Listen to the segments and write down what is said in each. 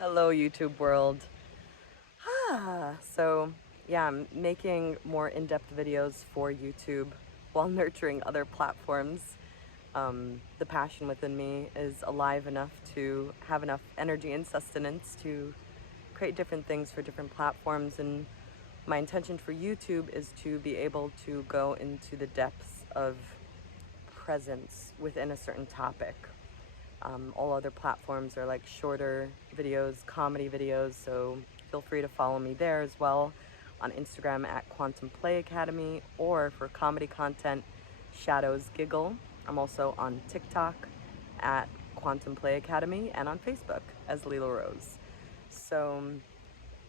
Hello, YouTube world. So yeah, I'm making more in-depth videos for YouTube while nurturing other platforms. The passion within me is alive enough to have enough energy and sustenance to create different things for different platforms. And my intention for YouTube is to be able to go into the depths of presence within a certain topic. All other platforms are like shorter videos, comedy videos, so feel free to follow me there as well on Instagram at Quantum Play Academy, or for comedy content, Shadows Giggle. I'm also on TikTok at Quantum Play Academy and on Facebook as Leela Rose. So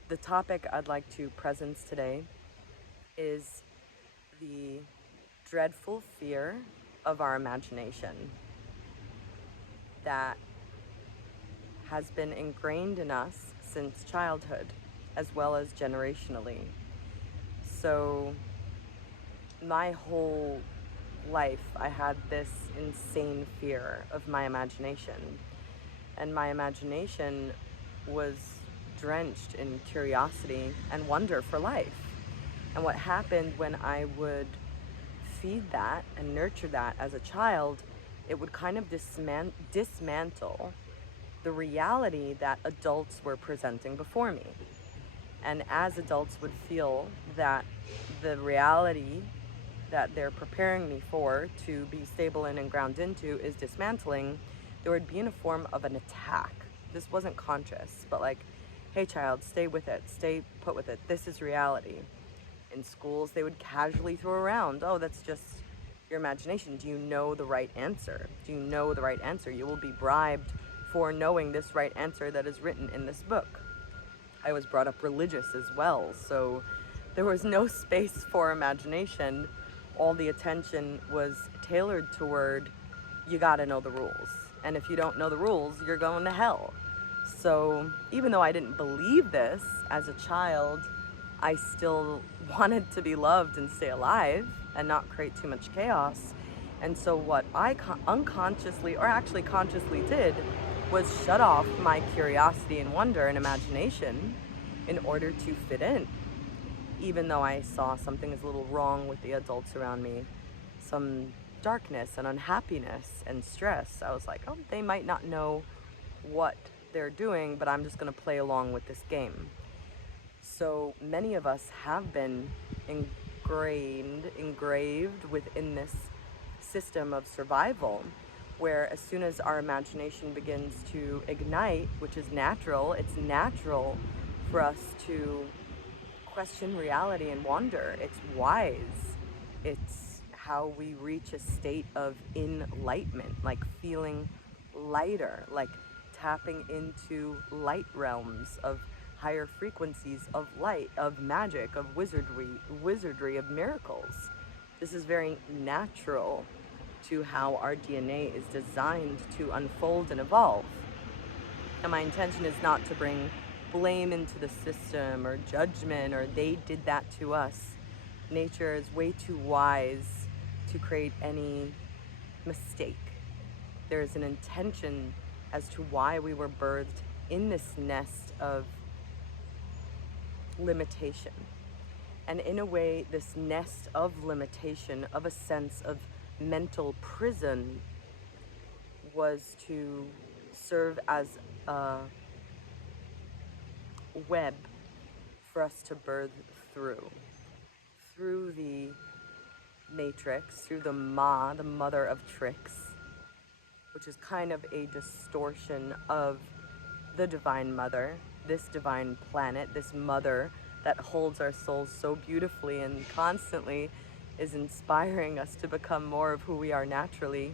the topic I'd like to presence today is the dreadful fear of our imagination that has been ingrained in us since childhood, as well as generationally. So my whole life, I had this insane fear of my imagination. And my imagination was drenched in curiosity and wonder for life. And what happened when I would feed that and nurture that as a child, it would kind of dismantle the reality that adults were presenting before me. And as adults would feel that the reality that they're preparing me for to be stable in and ground into is dismantling, there would be in a form of an attack. This wasn't conscious, but like, hey child, stay with it, stay put with it. This is reality. In schools, they would casually throw around, oh, that's just your imagination. Do you know the right answer? Do you know the right answer? You will be bribed for knowing this right answer that is written in this book. I was brought up religious as well, so there was no space for imagination. All the attention was tailored toward, you gotta know the rules. And if you don't know the rules, you're going to hell. So even though I didn't believe this as a child, I still wanted to be loved and stay alive and not create too much chaos. And so what I unconsciously, or actually consciously did, was shut off my curiosity and wonder and imagination in order to fit in. Even though I saw something is a little wrong with the adults around me, some darkness and unhappiness and stress, I was like, oh, they might not know what they're doing, but I'm just gonna play along with this game. So many of us have been engraved within this system of survival, where as soon as our imagination begins to ignite, which is natural, it's natural for us to question reality and wonder. It's wise. It's how we reach a state of enlightenment, like feeling lighter, like tapping into light realms of higher frequencies of light, of magic, of wizardry, of miracles. This is very natural to how our DNA is designed to unfold and evolve. And my intention is not to bring blame into the system or judgment or they did that to us. Nature is way too wise to create any mistake. There is an intention as to why we were birthed in this nest of limitation. And in a way, this nest of limitation, of a sense of mental prison, was to serve as a web for us to birth through the matrix, through the the mother of tricks, which is kind of a distortion of the divine mother, this divine planet, this mother that holds our souls so beautifully and constantly is inspiring us to become more of who we are naturally.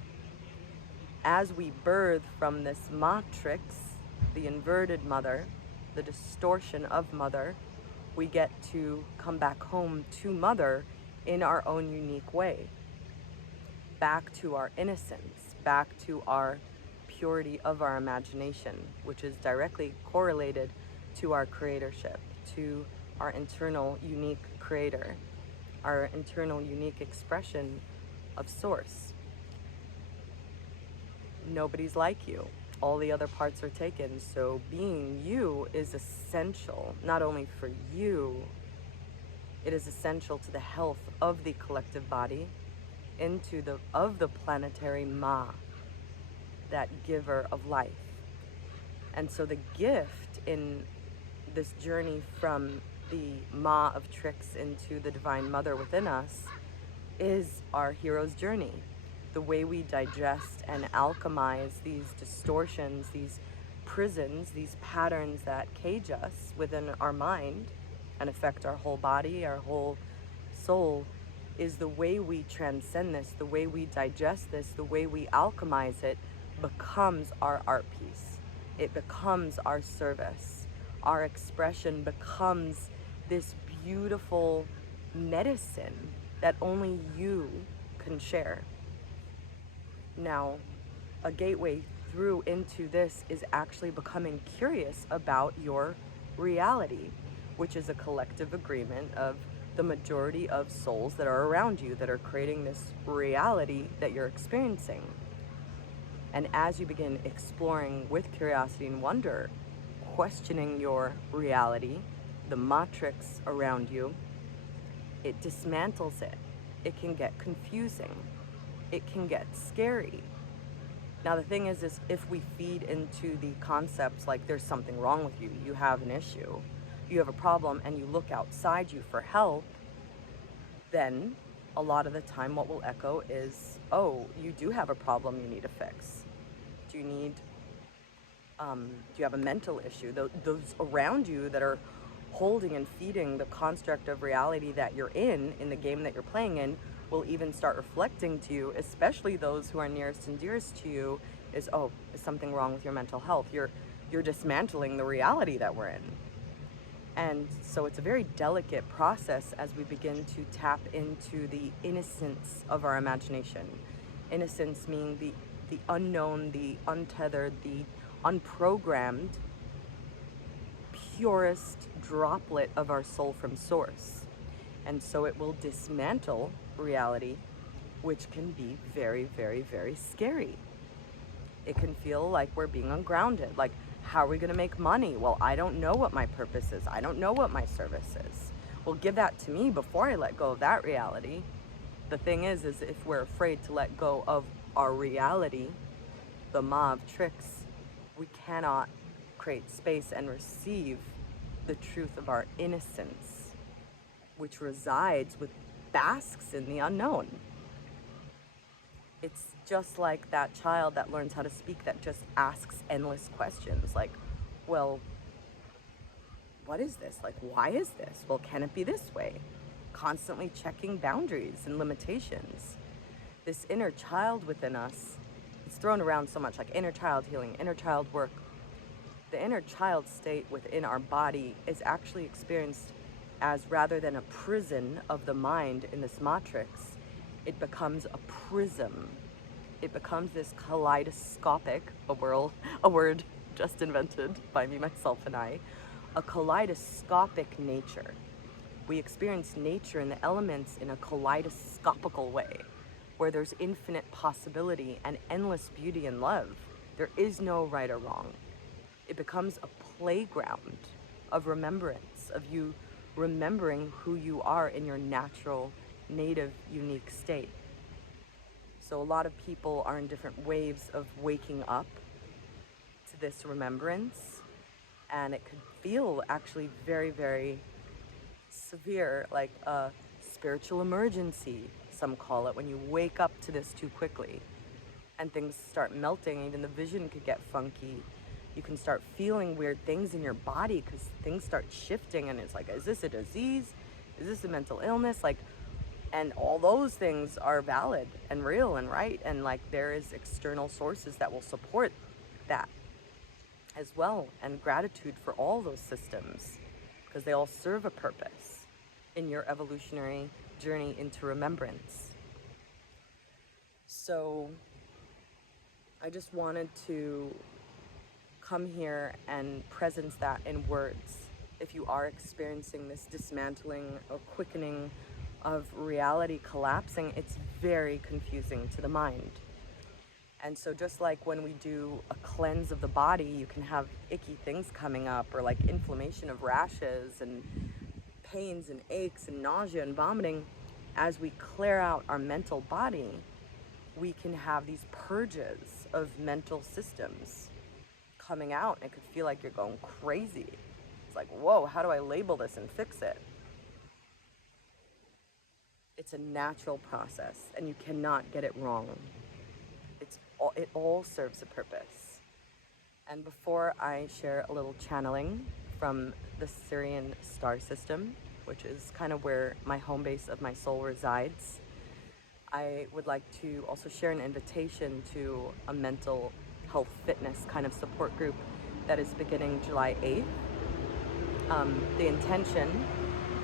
As we birth from this matrix, the inverted mother, the distortion of mother, we get to come back home to mother in our own unique way. Back to our innocence, back to our purity of our imagination, which is directly correlated to our creatorship, to our internal unique creator, our internal unique expression of source. Nobody's like you. all the other parts are taken. So being you is essential, not only for you, it is essential to the health of the collective body, of the planetary Ma, that giver of life. And so the gift in this journey from the Ma of tricks into the Divine Mother within us is our hero's journey. The way we digest and alchemize these distortions, these prisons, these patterns that cage us within our mind and affect our whole body, our whole soul, is the way we transcend this, the way we digest this, the way we alchemize it becomes our art piece. It becomes our service. Our expression becomes this beautiful medicine that only you can share. Now, a gateway through into this is actually becoming curious about your reality, which is a collective agreement of the majority of souls that are around you that are creating this reality that you're experiencing. And as you begin exploring with curiosity and wonder, questioning your reality, the matrix around you, it dismantles it. It can get confusing. It can get scary. Now the thing is if we feed into the concepts like there's something wrong with you, you have an issue, you have a problem, and you look outside you for help, then a lot of the time what will echo is, oh, you do have a problem you need to fix. Do you have a mental issue? Those around you that are holding and feeding the construct of reality that you're in the game that you're playing in, will even start reflecting to you, especially those who are nearest and dearest to you, is, oh, is something wrong with your mental health? You're dismantling the reality that we're in. And so it's a very delicate process as we begin to tap into the innocence of our imagination. Innocence meaning the unknown, the untethered, the unprogrammed, purest droplet of our soul from source. And so it will dismantle reality, which can be very, very, very scary. It can feel like we're being ungrounded. Like, how are we going to make money? Well, I don't know what my purpose is. I don't know what my service is. Well, give that to me before I let go of that reality. The thing is if we're afraid to let go of our reality, the Ma of tricks, we cannot create space and receive the truth of our innocence, which resides basks in the unknown. It's just like that child that learns how to speak that just asks endless questions like, well, what is this? Like, why is this? Well, can it be this way? Constantly checking boundaries and limitations. This inner child within us, it's thrown around so much, like inner child healing, inner child work. The inner child state within our body is actually experienced as, rather than a prison of the mind in this matrix, it becomes a prism. It becomes this kaleidoscopic, a word just invented by me, myself, and I, a kaleidoscopic nature. We experience nature and the elements in a kaleidoscopical way, where there's infinite possibility and endless beauty and love. There is no right or wrong. It becomes a playground of remembrance, of you remembering who you are in your natural, native, unique state. So a lot of people are in different waves of waking up to this remembrance, and it could feel actually very, very severe, like a spiritual emergency, some call it, when you wake up to this too quickly and things start melting. Even the vision could get funky. You can start feeling weird things in your body because things start shifting, and it's like, is this a disease? Is this a mental illness? Like, and all those things are valid and real and right, and like there is external sources that will support that as well, and gratitude for all those systems because they all serve a purpose in your evolutionary journey into remembrance. So I just wanted to come here and presence that in words. If you are experiencing this dismantling or quickening of reality collapsing, it's very confusing to the mind. And so just like when we do a cleanse of the body, you can have icky things coming up, or like inflammation of rashes and pains and aches and nausea and vomiting. As we clear out our mental body, we can have these purges of mental systems coming out. It could feel like you're going crazy. It's like, whoa, how do I label this and fix it? It's a natural process, and you cannot get it wrong. It all serves a purpose. And before I share a little channeling from the Sirian star system, which is kind of where my home base of my soul resides, I would like to also share an invitation to a mental health fitness kind of support group that is beginning July 8th. The intention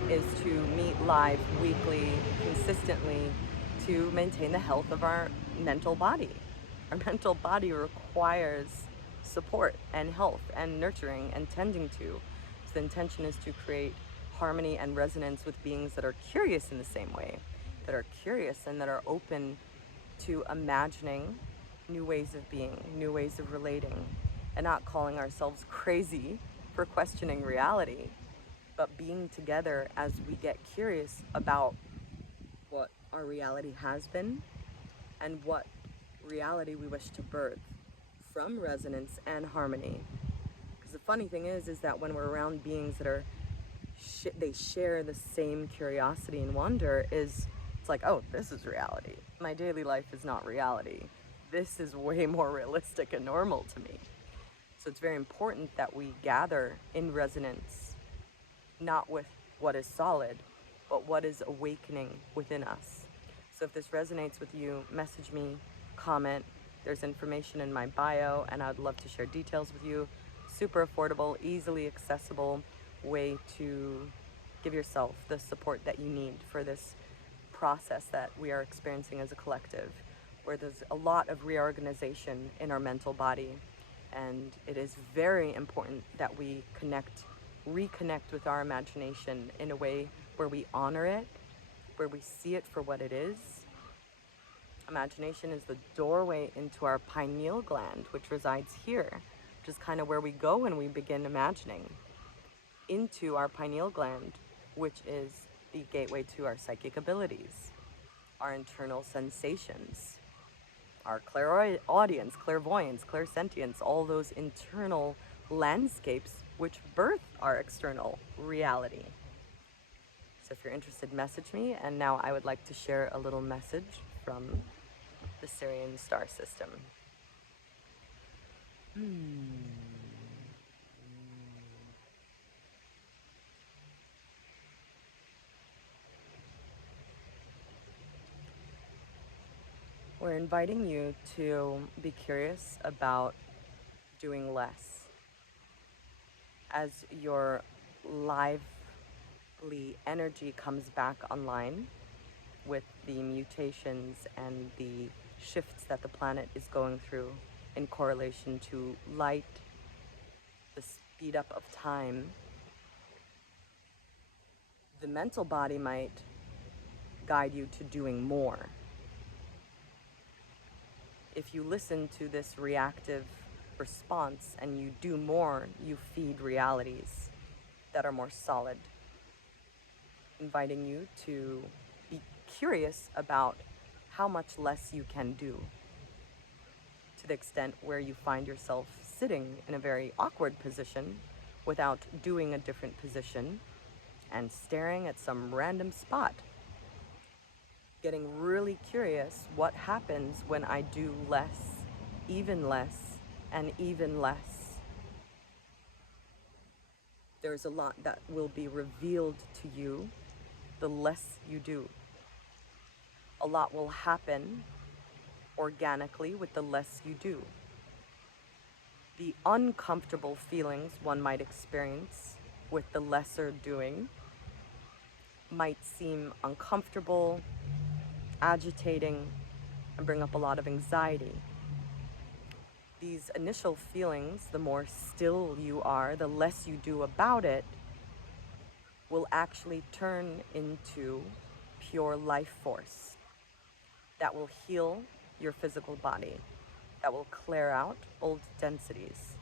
is to meet live weekly, consistently, to maintain the health of our mental body. Our mental body requires support and health and nurturing and tending to. So the intention is to create harmony and resonance with beings that are curious in the same way, that are curious and that are open to imagining new ways of being, new ways of relating, and not calling ourselves crazy for questioning reality, but being together as we get curious about what our reality has been and what reality we wish to birth from resonance and harmony. Because the funny thing is that when we're around beings that are they share the same curiosity and wonder, it's like, oh, this is reality. My daily life is not reality. This is way more realistic and normal to me. So it's very important that we gather in resonance, not with what is solid, but what is awakening within us. So if this resonates with you, message me, comment. There's information in my bio, and I'd love to share details with you. Super affordable, easily accessible way to give yourself the support that you need for this process that we are experiencing as a collective, where there's a lot of reorganization in our mental body. And it is very important that we reconnect with our imagination in a way where we honor it, where we see it for what it is. Imagination is the doorway into our pineal gland, which resides here, which is kind of where we go when we begin imagining, into our pineal gland, which is the gateway to our psychic abilities, our internal sensations, our clairaudience, clairvoyance, clairsentience, all those internal landscapes which birth our external reality. So if you're interested, message me. And now I would like to share a little message from the Sirian star system. We're inviting you to be curious about doing less. As your lively energy comes back online with the mutations and the shifts that the planet is going through in correlation to light, the speed up of time, the mental body might guide you to doing more. If you listen to this reactive response and you do more, you feed realities that are more solid. Inviting you to be curious about how much less you can do, to the extent where you find yourself sitting in a very awkward position without doing a different position and staring at some random spot. Getting really curious, what happens when I do less, and even less? There's a lot that will be revealed to you the less you do. A lot will happen organically with the less you do. The uncomfortable feelings one might experience with the lesser doing might seem uncomfortable, agitating, and bring up a lot of anxiety. These initial feelings, the more still you are, the less you do about it, will actually turn into pure life force that will heal your physical body. that will clear out old densities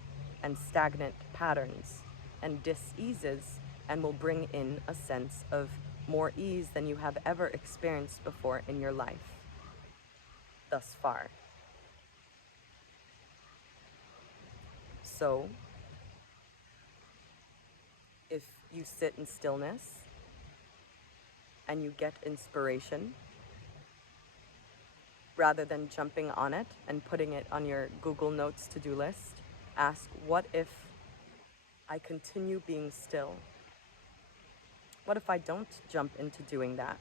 and stagnant patterns and dis-eases, and will bring in a sense of more ease than you have ever experienced before in your life thus far. So, if you sit in stillness and you get inspiration, rather than jumping on it and putting it on your Google Notes to-do list, ask, what if I continue being still? What if I don't jump into doing that?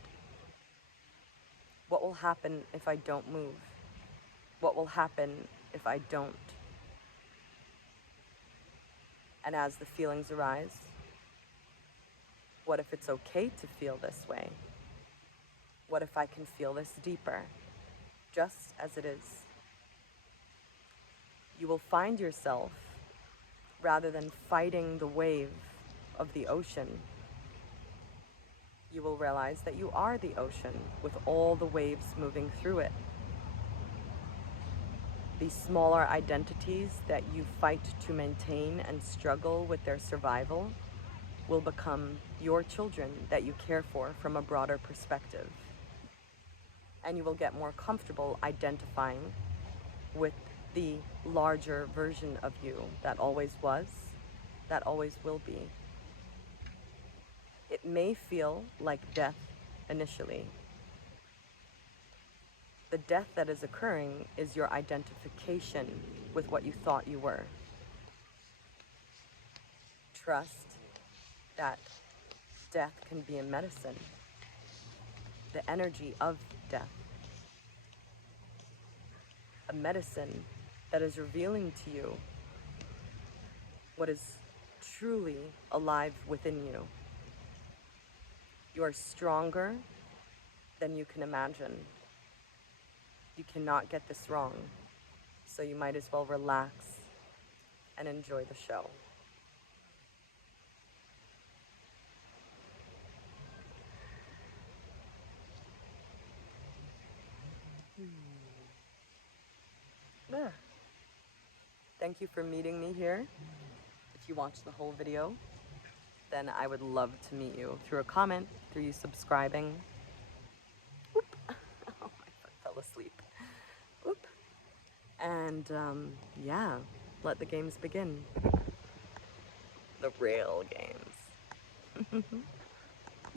What will happen if I don't move? What will happen if I don't? And as the feelings arise, what if it's okay to feel this way? What if I can feel this deeper, just as it is? You will find yourself, rather than fighting the wave of the ocean, you will realize that you are the ocean with all the waves moving through it. These smaller identities that you fight to maintain and struggle with their survival will become your children that you care for from a broader perspective. And you will get more comfortable identifying with the larger version of you that always was, that always will be. It may feel like death initially. The death that is occurring is your identification with what you thought you were. Trust that death can be a medicine, the energy of death. A medicine that is revealing to you what is truly alive within you. You are stronger than you can imagine. You cannot get this wrong, so you might as well relax and enjoy the show. Ah. Thank you for meeting me here. If you watched the whole video, then I would love to meet you through a comment, through you subscribing. Oop. Oh, my foot fell asleep. Oop. And yeah, let the games begin. The real games.